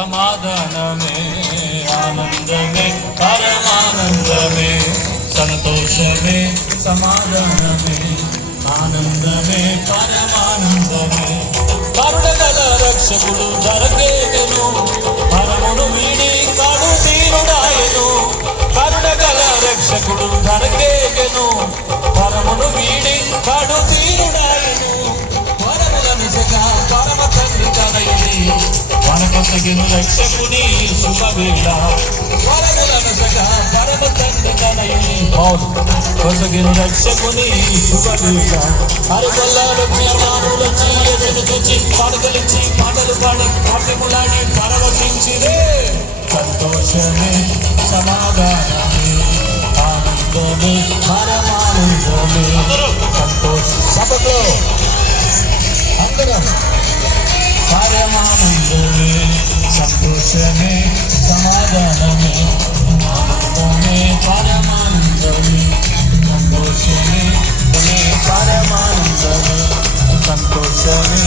సమాధానమే ఆనందమే పరమానందమే సంతోషమే సమాధానమే ఆనందమే పరమానందమే. కరుణగల రక్షకుడు ధరకేటను పరమును వీడి కాడు తీరుడాయను కరుణగల రక్షకుడు ధరకేటను పరమును వీడి కాడు తీరు రక్షకుని శుభవేళ పరముల నిజగా పరమ తండ్రి తనయుని పౌలు కొసగిన రక్షకుని శుభవేళ అరికొల్లాడు ప్రియమానులొచ్చి ఎదురు చూచి పాటలిచ్చి పాటలు పాడి పాఠ్యములాడి పరవశించిరే సంతోషమే సమాధానమే ఆనందమే పరమానందమే సంతోష సభలో అందరం. పరమానందమే సంతోషమే సమాధానమే ఆనందమే పరమానందమే సంతోషమే పరమానందమే సంతోషమే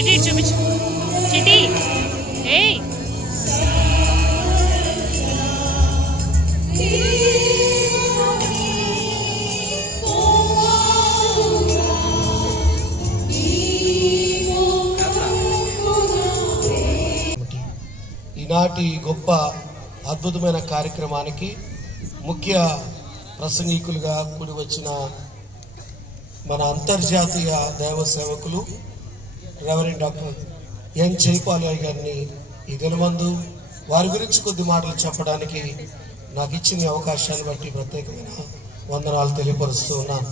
చిటి చూపించు చిటి. ఏయ్. ఈనాటి గొప్ప అద్భుతమైన కార్యక్రమానికి ముఖ్య ప్రసంగికులుగా కూడి వచ్చిన మన అంతర్జాతీయ దైవ సేవకులు రెవరెండ్ డాక్టర్ ఎన్ జైపాలయ్య గారిని ఈ దినమందు వారి గురించి కొద్ది మాటలు చెప్పడానికి నాకు ఇచ్చిన ఈ అవకాశాన్ని బట్టి ప్రత్యేకమైన వందనాలు తెలియపరుస్తూ ఉన్నాను.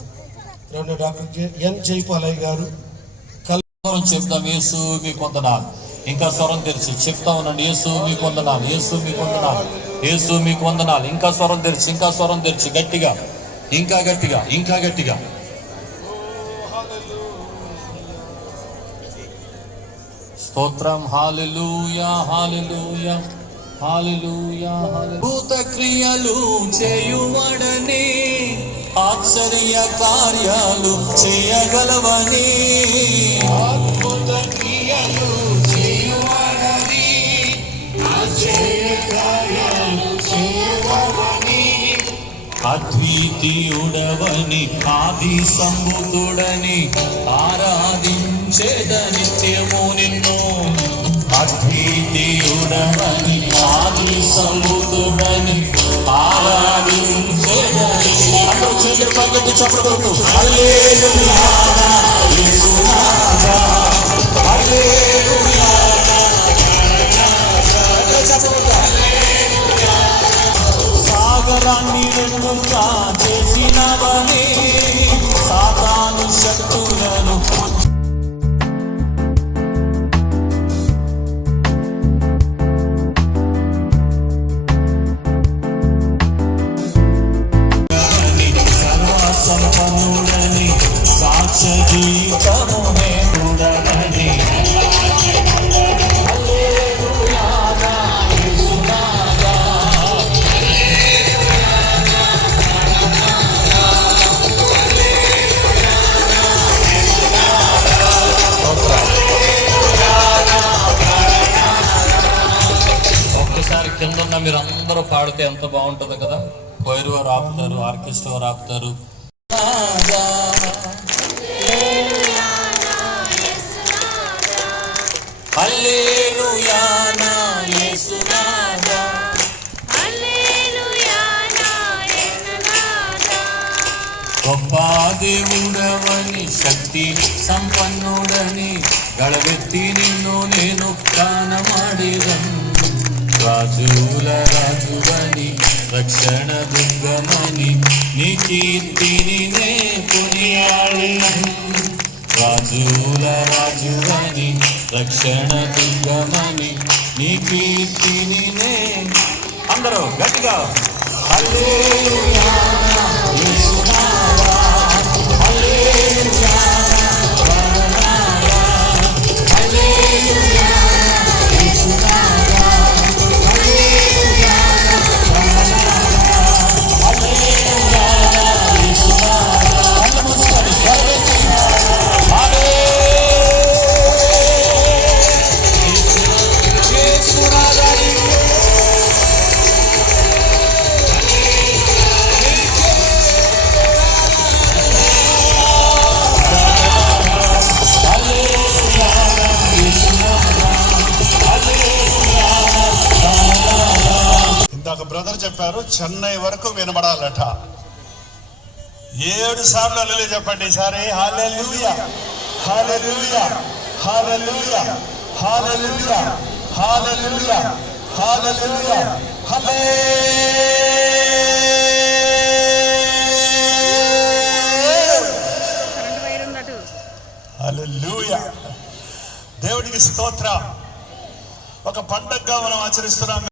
రెవరెండ్ డాక్టర్ ఎన్ జైపాలయ్య గారు స్వరం చెప్తాం యేసు మీ కొందనాలు. ఇంకా స్వరం తెరిచి చెప్తా ఉండండి యేసు మీ కొందనాలు యేసు మీ కొందనాలు యేసు మీ కొందనాలు. ఇంకా స్వరం తెరిచి ఇంకా స్వరం తెరిచి గట్టిగా ఇంకా గట్టిగా ఇంకా గట్టిగా. స్తోత్రం. హాలెలూయా హాలెలూయా హాలెలూయా భూత క్రియలు చేయువడని ఆశ్చర్య కార్యాలు చేయగలవని. అద్వితీయుడవని ఆది సంబుధుడని ఆరాధించేద నిత్యము నిన్ను. అద్వితీయుడవని ఆది సంబుధుడని ఆరాధించేద అందరూ చేతులు పక్కకి చెప్పగలుగుతూ హల్లెలూయా. యేసునాథా. అందరూ పాడితే ఎంత బాగుంటుంది కదా. కోయిరు వారు ఆపుతారు ఆర్కెస్ట్రా వారు ఆపుతారు గొప్ప దేవుడవని శక్తి సంపన్నుడని గడవెత్తి నిన్ను నేను ప్రాణమాడిదను రాజుల రాజువని రక్షణ దుర్గమని నీ కీర్తిని నే కొనియాడినను రాజుల రాజువని రక్షణ దుర్గమని నీ కీర్తిని అందరూ గట్టిగా హల్లే చెన్నై వరకు వినబడాలట. ఏడు సార్లు అల్లెలు చెప్పండి సరే hallelujah hallelujah hallelujah hallelujah hallelujah hallelujah current wire hallelujah. దేవుడికి స్తోత్రం. ఒక పండగగా మనం ఆచరిస్తున్నాం.